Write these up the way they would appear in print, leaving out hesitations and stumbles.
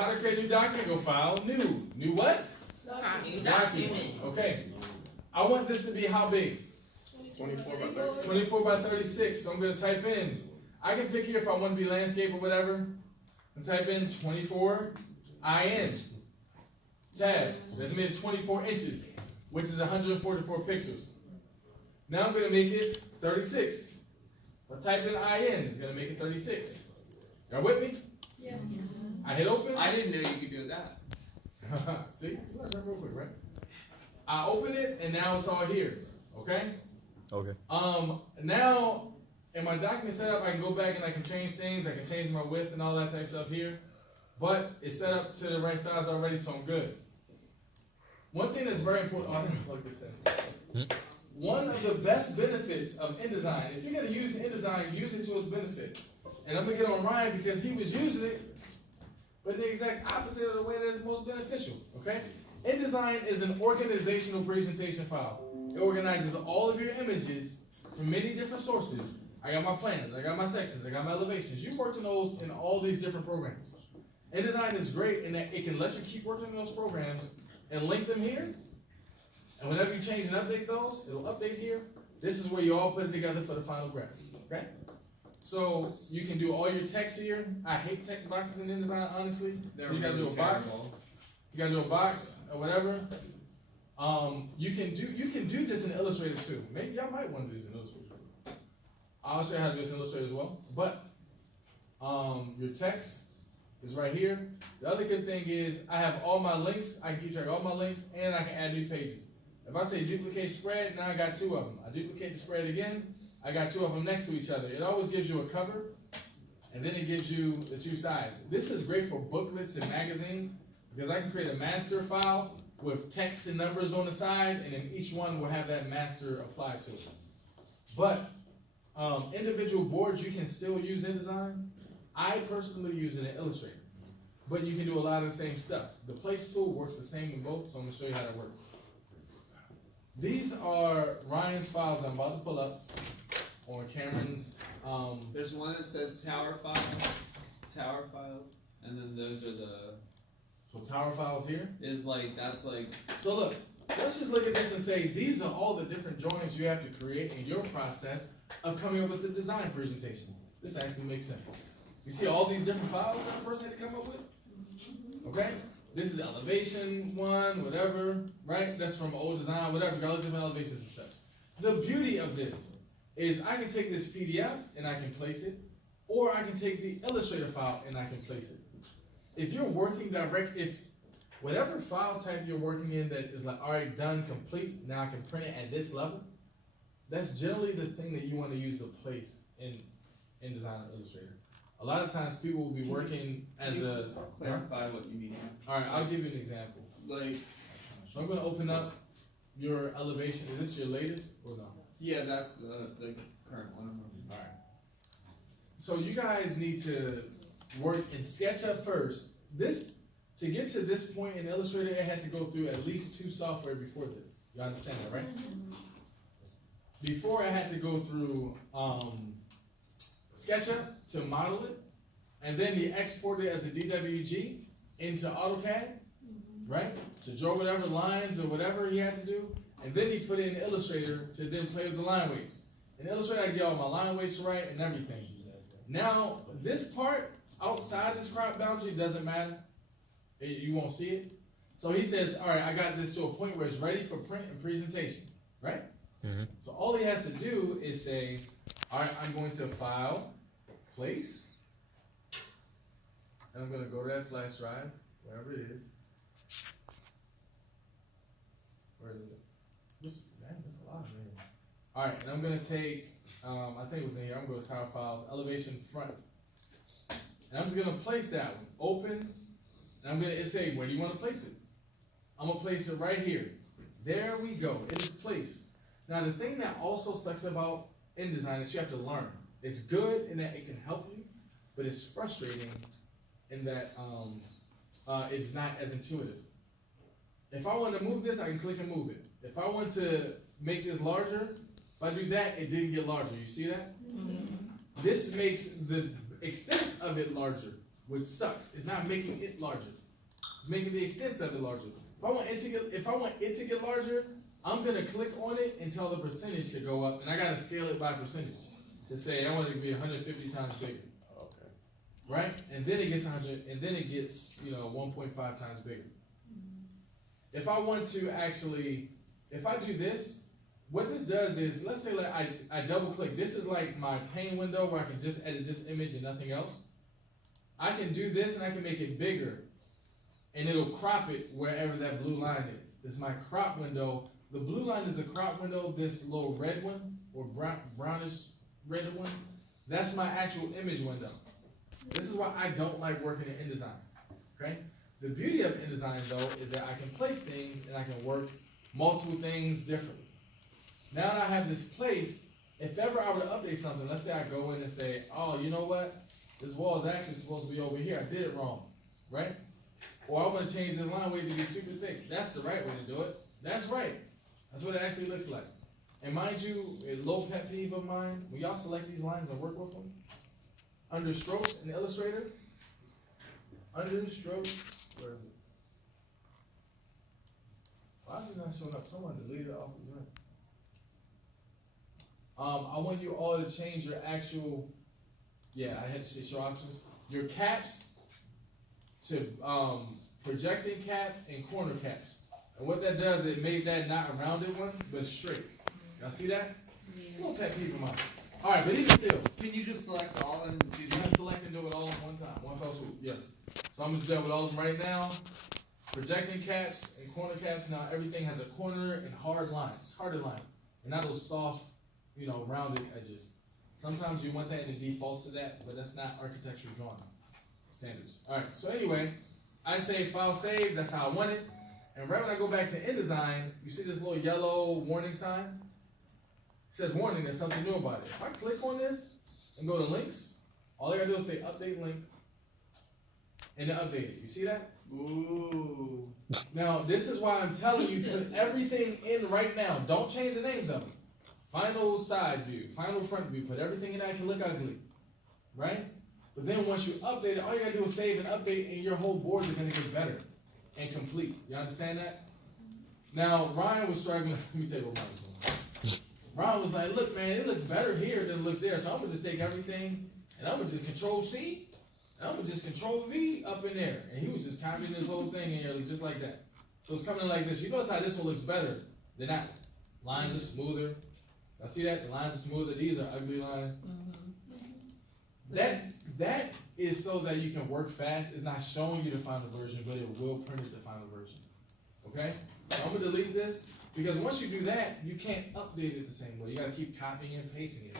How to create a new document? Go file, new. New what? New document. Okay. I want this to be how big? 24 by 30. 24 by 36. So I'm going to type in. I can pick here if I want to be landscape or whatever. And type in 24 IN. Tab. That's made 24 inches, which is 144 pixels. Now I'm going to make it 36. If I type in IN, it's going to make it 36. Y'all with me? Yes. I hit open. I didn't know you could do that. See? You learned that real quick, right? I open it, and now it's all here. Okay? Okay. Now, in my document setup, I can go back and I can change things. I can change my width and all that type of stuff here. But it's set up to the right size already, so I'm good. One thing that's very important, oh, I didn't plug this in. One of the best benefits of InDesign, if you're going to use InDesign, use it to its benefit. And I'm going to get on Ryan because he was using it, but the exact opposite of the way that it's most beneficial, okay? InDesign is an organizational presentation file. It organizes all of your images from many different sources. I got my plans, I got my sections, I got my elevations. You worked on those in all these different programs. InDesign is great in that it can let you keep working on those programs and link them here. And whenever you change and update those, it'll update here. This is where you all put it together for the final graph, okay? So you can do all your text here. I hate text boxes in InDesign, honestly. You gotta do a box. You gotta do a box or whatever. You can do this in Illustrator too. Maybe y'all might want to do this in Illustrator. I'll show you how to do this in Illustrator as well. But your text is right here. The other good thing is I have all my links. I can keep track of all my links, and I can add new pages. If I say duplicate spread, now I got two of them. I duplicate the spread again. I got two of them next to each other. It always gives you a cover, and then it gives you the two sides. This is great for booklets and magazines because I can create a master file with text and numbers on the side, and then each one will have that master applied to it. But individual boards, you can still use InDesign. I personally use it in Illustrator, but you can do a lot of the same stuff. The place tool works the same in both, so I'm going to show you how that works. These are Ryan's files I'm about to pull up on Cameron's. There's one that says tower files, and then those are the. So tower files here. That's like. So look, let's just look at this and say these are all the different drawings you have to create in your process of coming up with a design presentation. This actually makes sense. You see all these different files that a person had to come up with? Okay? This is the elevation one, whatever, right? That's from old design, whatever, all these different elevations and stuff. The beauty of this is I can take this PDF and I can place it, or I can take the Illustrator file and I can place it. If you're working if whatever file type you're working in that is like already done, complete, now I can print it at this level, that's generally the thing that you want to use to place in InDesign or Illustrator. A lot of times people will be working as a... Clarify what you mean. Alright, I'll give you an example. So I'm going to open up your elevation. Is this your latest or no? Yeah, that's the current one. Alright. So you guys need to work in SketchUp first. To get to this point in Illustrator, it had to go through at least two software before this. You understand that, right? Before I had to go through SketchUp to model it, and then he exported it as a DWG into AutoCAD, right? To draw whatever lines or whatever he had to do, and then he put it in Illustrator to then play with the line weights. In Illustrator, I get all my line weights right and everything. Now, this part outside this crop boundary doesn't matter. You won't see it. So he says, all right, I got this to a point where it's ready for print and presentation, right? Mm-hmm. So all he has to do is say, all right, I'm going to file, place, and I'm going to go to that flash drive, wherever it is. Where is it? That's a lot of it. All right, and I'm going to take, I think it was in here, I'm going to tower files, elevation front. And I'm just going to place that one, open, and I'm going to say, where do you want to place it? I'm going to place it right here. There we go, it is placed. Now the thing that also sucks about InDesign is you have to learn. It's good in that it can help you, but it's frustrating in that it's not as intuitive. If I want to move this, I can click and move it. If I want to make this larger, if I do that, it didn't get larger. You see that? Mm-hmm. This makes the extent of it larger, which sucks. It's not making it larger. It's making the extents of it larger. If I want it to get larger, I'm gonna click on it and tell the percentage to go up, and I gotta scale it by percentage to say I want it to be 150 times bigger. Okay. Right? And then it gets 100, and then it gets 1.5 times bigger. If I want to actually, if I do this, what this does is, let's say like I double click. This is like my pane window where I can just edit this image and nothing else. I can do this and I can make it bigger, and it'll crop it wherever that blue line is. This is my crop window. The blue line is a crop window. This little red one, or brownish red one, that's my actual image window. This is why I don't like working in InDesign, okay? The beauty of InDesign though is that I can place things and I can work multiple things differently. Now that I have this place, if ever I were to update something, let's say I go in and say, oh, you know what? This wall is actually supposed to be over here. I did it wrong, right? Or I want to change this line weight to be super thick. That's the right way to do it. That's right. That's what it actually looks like. And mind you, a low pet peeve of mine, when y'all select these lines and work with them, under strokes in Illustrator, under strokes, where is it? Why is it not showing up? Someone deleted it off the joint. I want you all to change your actual, I had to say show options. Your caps to projecting cap and corner caps. And what that does, it made that not a rounded one, but straight. Y'all see that? Little pet peeve of mine. All right, but even still, Can you just select all and do you gotta select and do it all in one time, one fell swoop. Yes. So I'm just doing with all of them right now. Projecting caps and corner caps. Now everything has a corner and hard lines, harder lines, and not those soft, rounded edges. Sometimes you want that and it defaults to that, but that's not architectural drawing standards. All right. So anyway, I say file save. That's how I want it. And right when I go back to InDesign, you see this little yellow warning sign? It says warning, there's something new about it. If I click on this and go to links, all I gotta do is say update link, and then update it. You see that? Ooh. Now, this is why I'm telling you, put everything in right now. Don't change the names of them. Final side view, final front view, put everything in that can look ugly, right? But then once you update it, all you gotta do is save and update, and your whole board is gonna get better and complete. You understand that? Now, Ryan was struggling. Let me tell you what Ryan was doing. Ryan was like, look, man, it looks better here than it looks there. So I'm gonna just take everything and I'm gonna just Control C and I'm gonna just Control V up in there. And he was just copying this whole thing in here just like that. So it's coming in like this. You notice how this one looks better than that one. Lines are smoother. Y'all see that? The lines are smoother. These are ugly lines. That is so that you can work fast. It's not showing you the final version, but it will print it the final version. Okay? So I'm gonna delete this because once you do that, you can't update it the same way. You gotta keep copying and pasting it.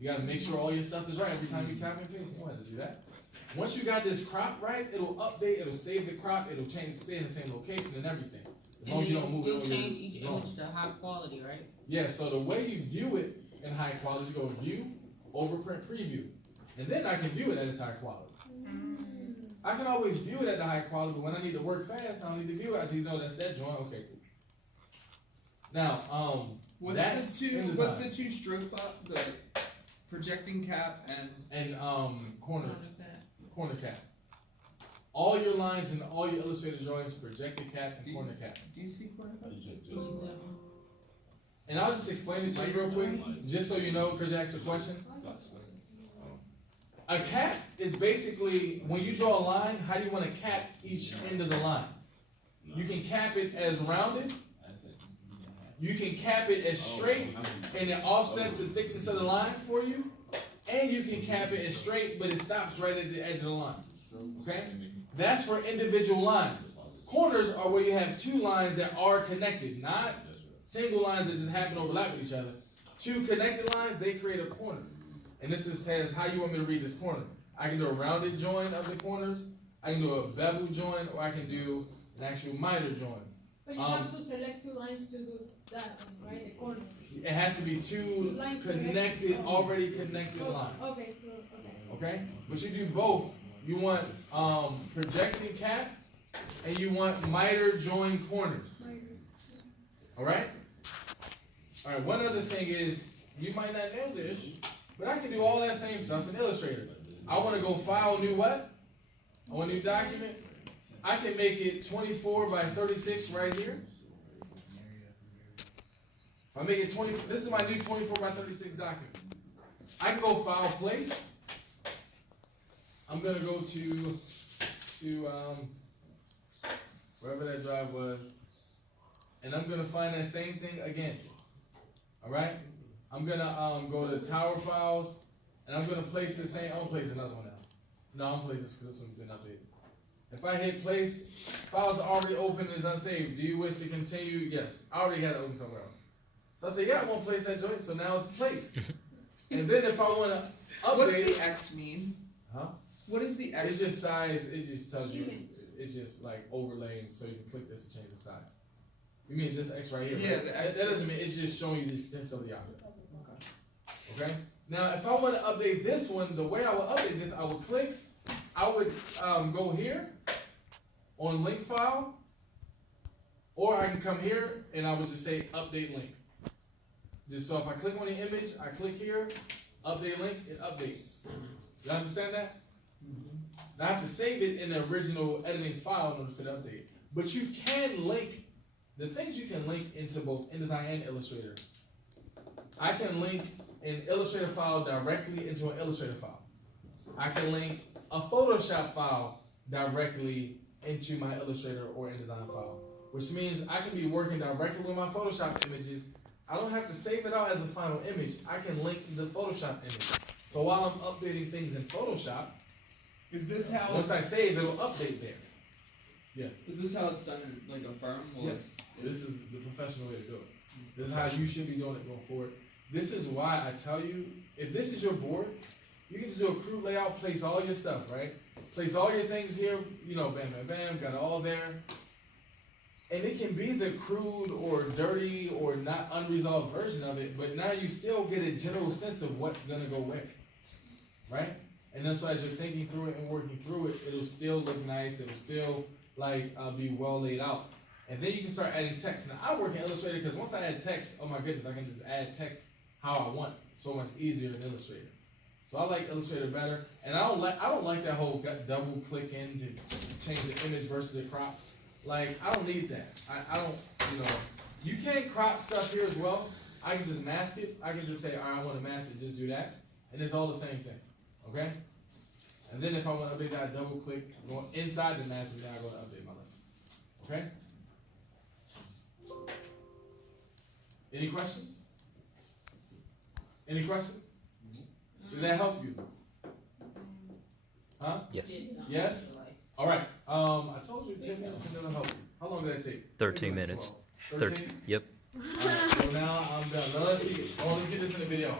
You gotta make sure all your stuff is right every time you copy and paste. You don't have to do that. Once you got this crop right, it'll update, it'll save the crop, it'll change, stay in the same location and everything. As long as you don't move it on your change each image to high quality, right? Yeah, so the way you view it in high quality, you go view, overprint, preview. And then I can view it at its high quality. I can always view it at the high quality, but when I need to work fast, I don't need to view it. I just know that's that joint. Okay, cool. Now, What's the two stroke the projecting cap and corner cap. All your lines and all your illustrated drawings, projected cap and corner cap. Do you see corner cap? And I'll just explain it to you real quick, just so you know, because you asked a question. A cap is basically, when you draw a line, how do you want to cap each end of the line? You can cap it as rounded. You can cap it as straight, and it offsets the thickness of the line for you. And you can cap it as straight, but it stops right at the edge of the line. Okay? That's for individual lines. Corners are where you have two lines that are connected, not single lines that just happen to overlap with each other. Two connected lines, they create a corner. And this says how you want me to read this corner. I can do a rounded join of the corners, I can do a bevel join, or I can do an actual miter join. But you have to select two lines to do that one, right? The corner. It has to be two connected, already connected lines. Okay, okay. Okay? But you do both. You want projecting cap, and you want miter join corners. Alright? Alright, one other thing is, you might not know this, but I can do all that same stuff in Illustrator. I want to go file, new what? on a new document, I can make it 24 by 36 right here. If I make it 20, this is my new 24 by 36 document. I can go file place. I'm gonna go to wherever that drive was, and I'm gonna find that same thing again. All right. I'm gonna go to tower files, and I'm gonna place the same. I'm gonna place another one now. No, I'm gonna place this because this one's been updated. If I hit place, files are already open and is unsaved. Do you wish to continue? Yes. I already had it open somewhere else. So I say, yeah, I want to place that joint. So now it's placed. And then if I want to update, What's the X mean? huh? What is the X? It's just size. It just tells you. It's just like overlaying, so you can click this to change the size. You mean this X right here? Yeah, right? the X. That doesn't mean it's just showing you the extent of the object. Okay. Now, if I want to update this one, the way I would update this, I would click. I would go here on link file, or I can come here and I would just say update link. Just so if I click on the image, I click here, update link, it updates. You understand that? Now I have to save it in the original editing file in order for the update. But you can link, the things you can link into both InDesign and Illustrator. I can link an Illustrator file directly into an Illustrator file. I can link a Photoshop file directly into my Illustrator or InDesign file. Which means I can be working directly with my Photoshop images. I don't have to save it out as a final image. I can link the Photoshop image. So while I'm updating things in Photoshop, Is this how? once I save, it'll update there. Yes. Is this how it's done in like a firm? Or Yes. This is the professional way to do it. This is how you should be doing it going forward. This is why I tell you, if this is your board, you can just do a crude layout, place all your stuff, right? Place all your things here, you know, bam, bam, bam, got it all there. And it can be the crude or dirty or not unresolved version of it, but now you still get a general sense of what's gonna go where, right? And then so as you're thinking through it and working through it, it'll still look nice, it'll still like be well laid out. And then you can start adding text. Now I work in Illustrator because once I add text, oh my goodness, I can just add text how I want. It's so much easier in Illustrator. So I like Illustrator better, and I don't like that whole double click in to change the image versus the crop. Like, I don't need that. I don't, you know, you can crop stuff here as well. I can just mask it. I can just say, all right, I want to mask it, just do that. And it's all the same thing, okay? And then if I want to update that, I double click, go inside the mask, and then I go to update my list, okay? Any questions? Any questions? Did that help you? Huh? Yes. Yes? All right. I told you 10 minutes and that'll help you. How long did that take? 13 minutes. 13? 13. Yep. All right, so now I'm done. Now let's see. Oh, let's get this in the video.